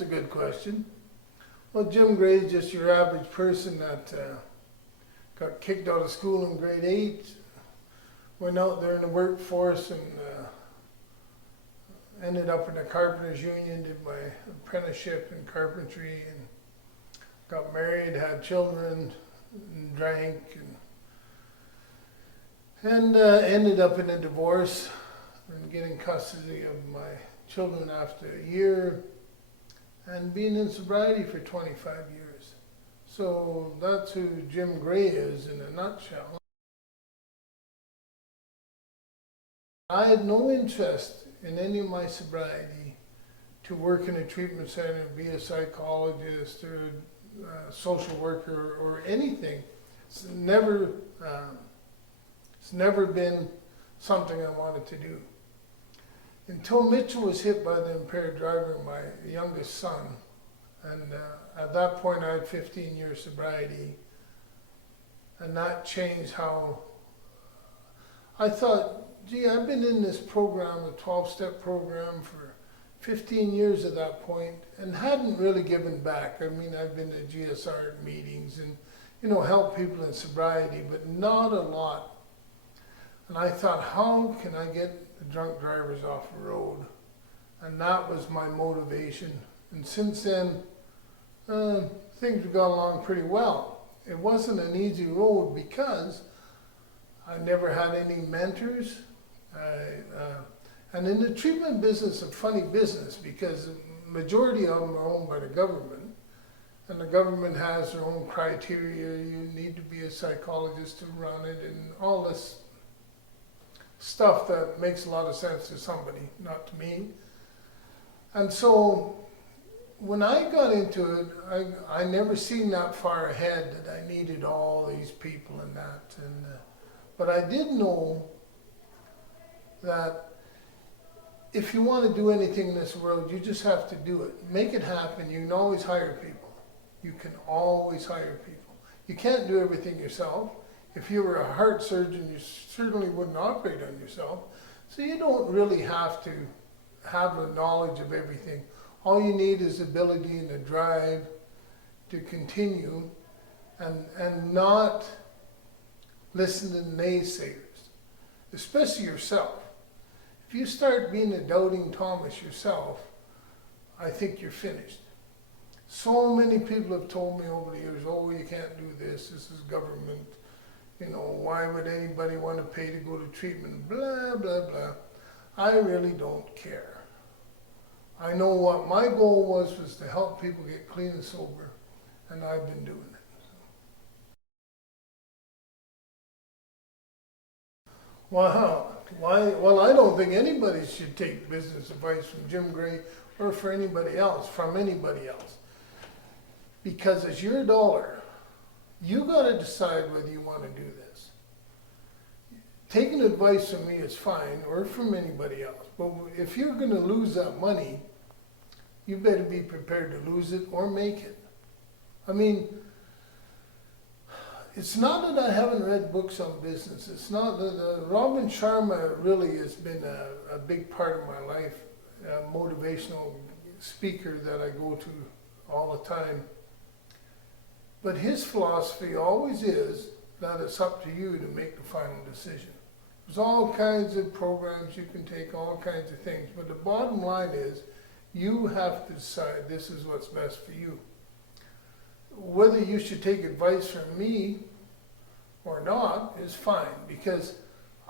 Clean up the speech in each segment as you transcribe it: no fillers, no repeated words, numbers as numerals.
That's a good question. Well, Jim Gray is just your average person that got kicked out of school in grade 8, went out there in the workforce and ended up in the carpenters union, did my apprenticeship in carpentry and got married, had children, and drank, and ended up in a divorce and getting custody of my children after a year and being in sobriety for 25 years. So that's who Jim Gray is in a nutshell. I had no interest in any of my sobriety to work in a treatment center, be a psychologist or a social worker or anything. It's never been something I wanted to do. Until Mitchell was hit by the impaired driver, my youngest son, and at that point I had 15 years sobriety, and that changed how I thought, gee, I've been in this program, a 12-step program, for 15 years at that point, and hadn't really given back. I mean, I've been to GSR meetings and, helped people in sobriety, but not a lot. And I thought, how can I get the drunk drivers off the road? And that was my motivation. And since then, things have gone along pretty well. It wasn't an easy road because I never had any mentors. And in the treatment business, a funny business, because the majority of them are owned by the government, and the government has their own criteria. You need to be a psychologist to run it, and all this stuff that makes a lot of sense to somebody, not to me. And so when I got into it, I never seen that far ahead that I needed all these people and that. But I did know that if you want to do anything in this world, you just have to do it. Make it happen. You can always hire people. You can always hire people. You can't do everything yourself. If you were a heart surgeon, you certainly wouldn't operate on yourself. So you don't really have to have the knowledge of everything. All you need is the ability and the drive to continue and not listen to naysayers, especially yourself. If you start being a doubting Thomas yourself, I think you're finished. So many people have told me over the years, oh, you can't do this, this is government. Why would anybody want to pay to go to treatment? Blah, blah, blah. I really don't care. I know what my goal was to help people get clean and sober, and I've been doing it. Wow. Why? Well, I don't think anybody should take business advice from Jim Gray or from anybody else. Because it's your dollar. You got to decide whether you want to do this. Taking advice from me is fine, or from anybody else. But if you're going to lose that money, you better be prepared to lose it or make it. I mean, it's not that I haven't read books on business. It's not that Robin Sharma really has been a big part of my life, a motivational speaker that I go to all the time. But his philosophy always is that it's up to you to make the final decision. There's all kinds of programs you can take, all kinds of things, but the bottom line is you have to decide this is what's best for you. Whether you should take advice from me or not is fine, because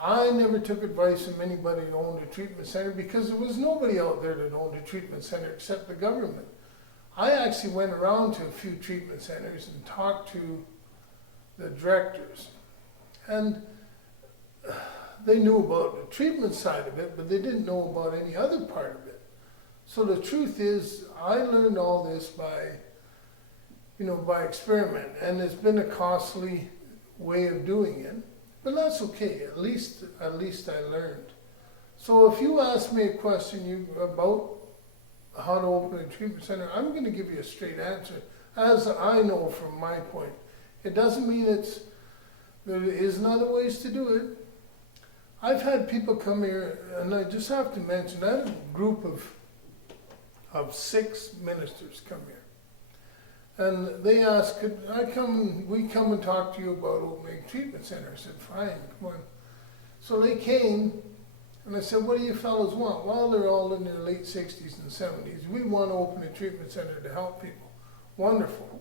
I never took advice from anybody that owned a treatment center, because there was nobody out there that owned a treatment center except the government. I actually went around to a few treatment centers and talked to the directors, and they knew about the treatment side of it, but they didn't know about any other part of it. So the truth is, I learned all this by experiment, and it's been a costly way of doing it, but that's okay. At least I learned. So if you ask me a question about how to open a treatment center, I'm going to give you a straight answer, as I know from my point. It doesn't mean there isn't other ways to do it. I've had people come here, and I just have to mention, I had a group of of 6 ministers come here. And they asked, could we come and talk to you about opening a treatment center? I said, fine, come on. So they came, and I said, what do you fellows want? Well, they're all in their late 60s and 70s. We want to open a treatment center to help people. Wonderful.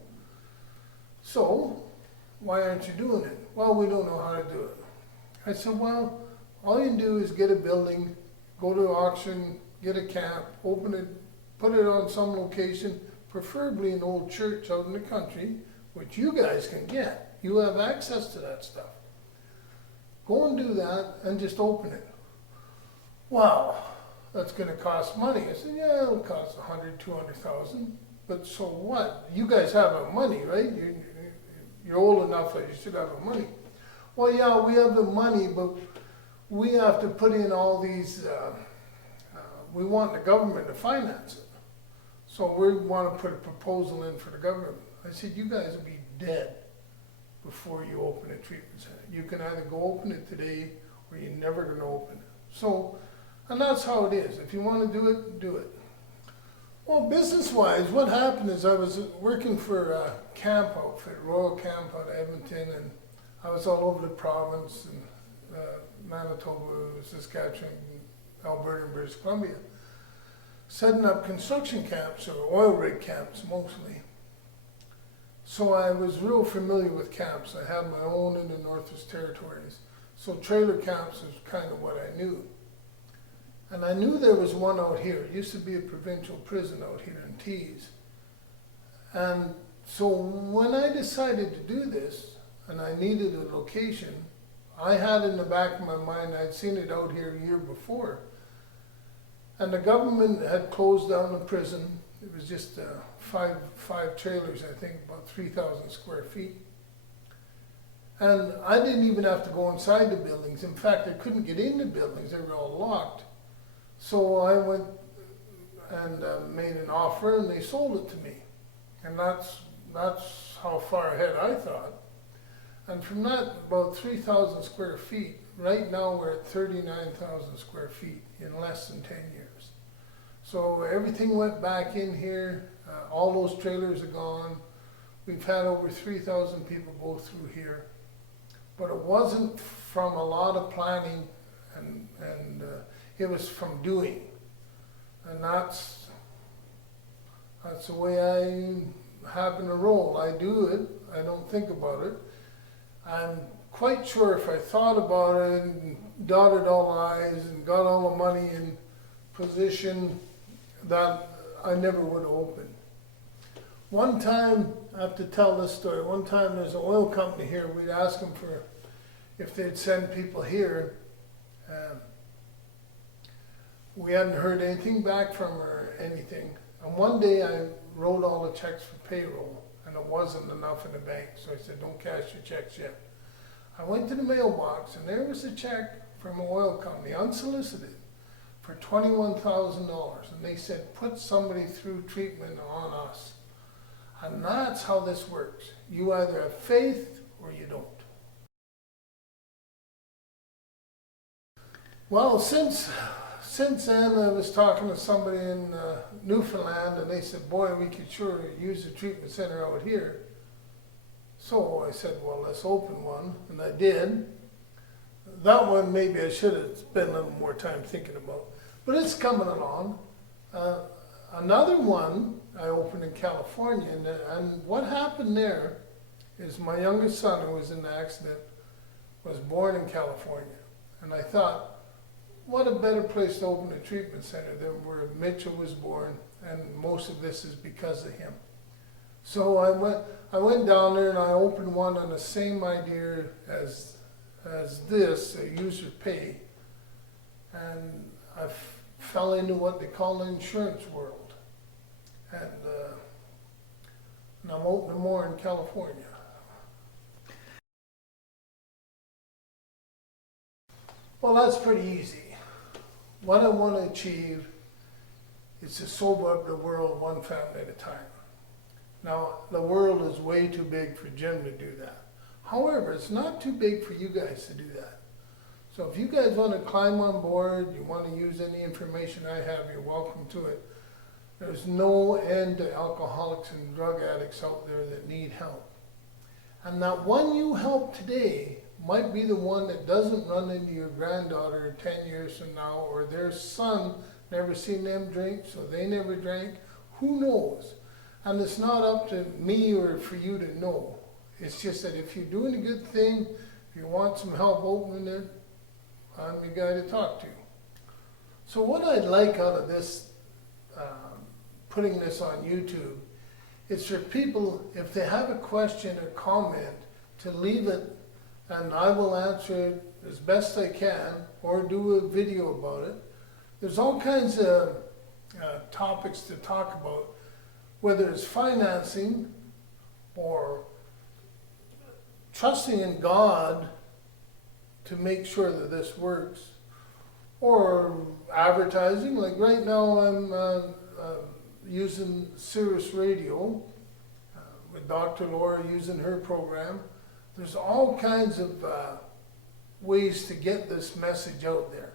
So, why aren't you doing it? Well, we don't know how to do it. I said, well, all you can do is get a building, go to auction, get a camp, open it, put it on some location, preferably an old church out in the country, which you guys can get. You have access to that stuff. Go and do that and just open it. Wow, that's going to cost money. I said, yeah, it'll cost 100, 200,000. But so what? You guys have the money, right? You're old enough that you should have the money. Well, yeah, we have the money, but we have to put in all these, we want the government to finance it. So we want to put a proposal in for the government. I said, you guys will be dead before you open a treatment center. You can either go open it today or you're never going to open it. So, and that's how it is. If you want to do it, do it. Well, business-wise, what happened is I was working for a camp outfit, Royal Camp out of Edmonton, and I was all over the province, and Manitoba, Saskatchewan, Alberta, and British Columbia, setting up construction camps, or oil rig camps mostly. So I was real familiar with camps. I had my own in the Northwest Territories. So trailer camps is kind of what I knew. And I knew there was one out here. It used to be a provincial prison out here in Tees. And so when I decided to do this, and I needed a location, I had in the back of my mind, I'd seen it out here a year before. And the government had closed down the prison. It was just five trailers, I think, about 3,000 square feet. And I didn't even have to go inside the buildings. In fact, I couldn't get in the buildings. They were all locked. So I went and made an offer, and they sold it to me. And that's how far ahead I thought. And from that, about 3,000 square feet, right now we're at 39,000 square feet in less than 10 years. So everything went back in here. All those trailers are gone. We've had over 3,000 people go through here. But it wasn't from a lot of planning, and it was from doing. And that's the way I happen to roll. I do it. I don't think about it. I'm quite sure if I thought about it and dotted all I's and got all the money in position, that I never would have opened. One time, I have to tell this story, one time there's an oil company here, we'd ask them for if they'd send people here. We hadn't heard anything back from her or anything. And one day I wrote all the checks for payroll, and it wasn't enough in the bank, so I said, don't cash your checks yet. I went to the mailbox, and there was a check from an oil company, unsolicited, for $21,000. And they said, put somebody through treatment on us. And that's how this works. You either have faith or you don't. Well, since then, I was talking to somebody in Newfoundland, and they said, boy, we could sure use a treatment center out here. So I said, well, let's open one, and I did. That one maybe I should have spent a little more time thinking about, but it's coming along. Another one I opened in California, and what happened there is my youngest son, who was in the accident, was born in California. And I thought, what a better place to open a treatment center than where Mitchell was born, and most of this is because of him. So I went down there and I opened one on the same idea as this, a user pay. And I fell into what they call the insurance world. And I'm opening more in California. Well, that's pretty easy. What I want to achieve is to sober up the world one family at a time. Now, the world is way too big for Jim to do that. However, it's not too big for you guys to do that. So if you guys want to climb on board, you want to use any information I have, you're welcome to it. There's no end to alcoholics and drug addicts out there that need help. And that one you help today might be the one that doesn't run into your granddaughter 10 years from now, or their son never seen them drink, so they never drank. Who knows? And it's not up to me or for you to know. It's just that if you're doing a good thing, if you want some help opening it, I'm the guy to talk to. So what I'd like out of this, putting this on YouTube, is for people, if they have a question or comment, to leave it, and I will answer it as best I can, or do a video about it. There's all kinds of topics to talk about, whether it's financing or trusting in God to make sure that this works, or advertising. Like right now I'm using Sirius Radio with Dr. Laura, using her program. There's all kinds of ways to get this message out there.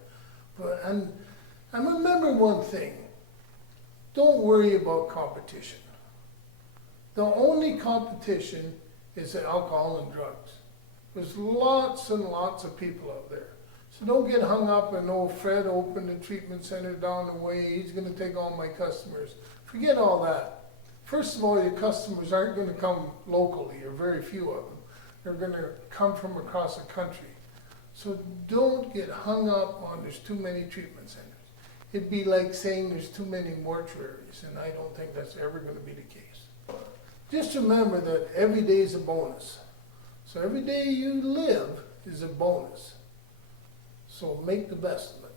And remember one thing, don't worry about competition. The only competition is alcohol and drugs. There's lots and lots of people out there. So don't get hung up on, oh, Fred opened a treatment center down the way, he's going to take all my customers. Forget all that. First of all, your customers aren't going to come locally, or very few of them. They're going to come from across the country. So don't get hung up on there's too many treatment centers. It'd be like saying there's too many mortuaries, and I don't think that's ever going to be the case. Just remember that every day is a bonus. So every day you live is a bonus. So make the best of it.